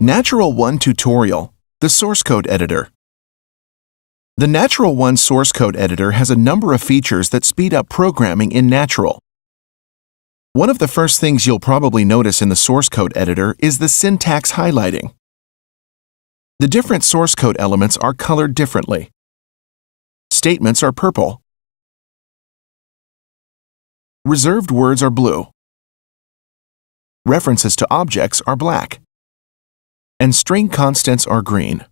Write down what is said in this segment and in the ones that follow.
Natural One Tutorial, the Source Code Editor. The Natural One Source Code Editor has a number of features that speed up programming in Natural. One of the first things you'll probably notice in the source code editor is the syntax highlighting. The different source code elements are colored differently. Statements are purple. Reserved words are blue. References to objects are black. And string constants are green.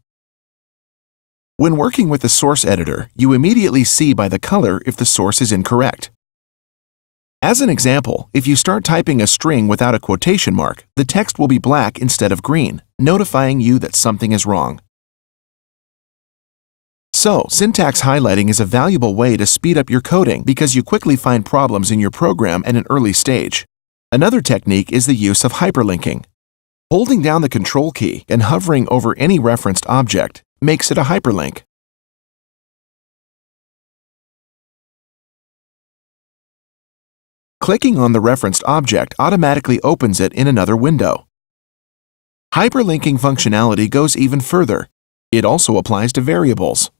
When working with the source editor, you immediately see by the color if the source is incorrect. As an example, if you start typing a string without a quotation mark, the text will be black instead of green, notifying you that something is wrong. So, syntax highlighting is a valuable way to speed up your coding because you quickly find problems in your program at an early stage. Another technique is the use of hyperlinking. Holding down the Control key and hovering over any referenced object makes it a hyperlink. Clicking on the referenced object automatically opens it in another window. Hyperlinking functionality goes even further. It also applies to variables.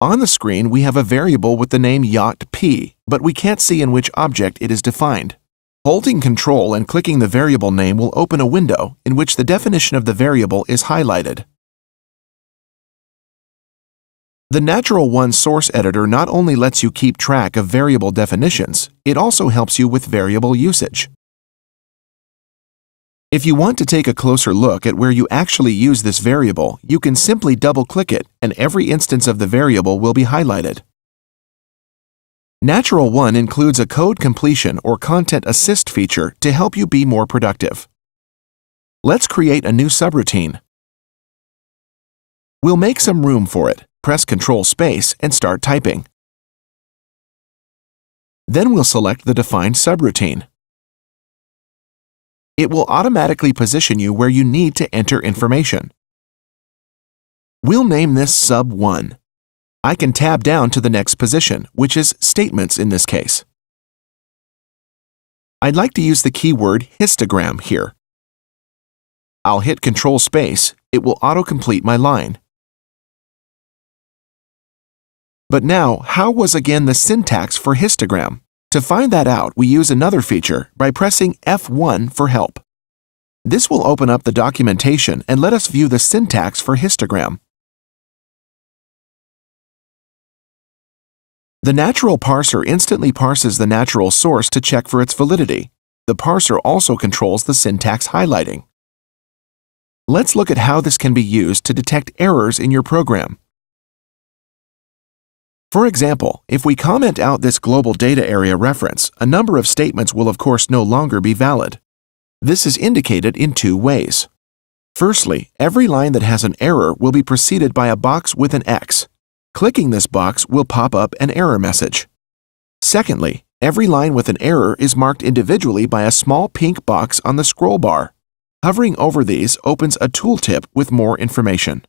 On the screen, we have a variable with the name yacht P, but we can't see in which object it is defined. Holding Control and clicking the variable name will open a window in which the definition of the variable is highlighted. The Natural One Source Editor not only lets you keep track of variable definitions, it also helps you with variable usage. If you want to take a closer look at where you actually use this variable, you can simply double-click it and every instance of the variable will be highlighted. Natural One includes a code completion or content assist feature to help you be more productive. Let's create a new subroutine. We'll make some room for it. Press Control Space and start typing. Then we'll select the defined subroutine. It will automatically position you where you need to enter information. We'll name this Sub 1. I can tab down to the next position, which is statements in this case. I'd like to use the keyword histogram here. I'll hit Control Space. It will autocomplete my line. But now, how was again the syntax for histogram? To find that out, we use another feature by pressing F1 for help. This will open up the documentation and let us view the syntax for histogram. The natural parser instantly parses the natural source to check for its validity. The parser also controls the syntax highlighting. Let's look at how this can be used to detect errors in your program. For example, if we comment out this global data area reference, a number of statements will of course no longer be valid. This is indicated in two ways. Firstly, every line that has an error will be preceded by a box with an X. Clicking this box will pop up an error message. Secondly, every line with an error is marked individually by a small pink box on the scroll bar. Hovering over these opens a tooltip with more information.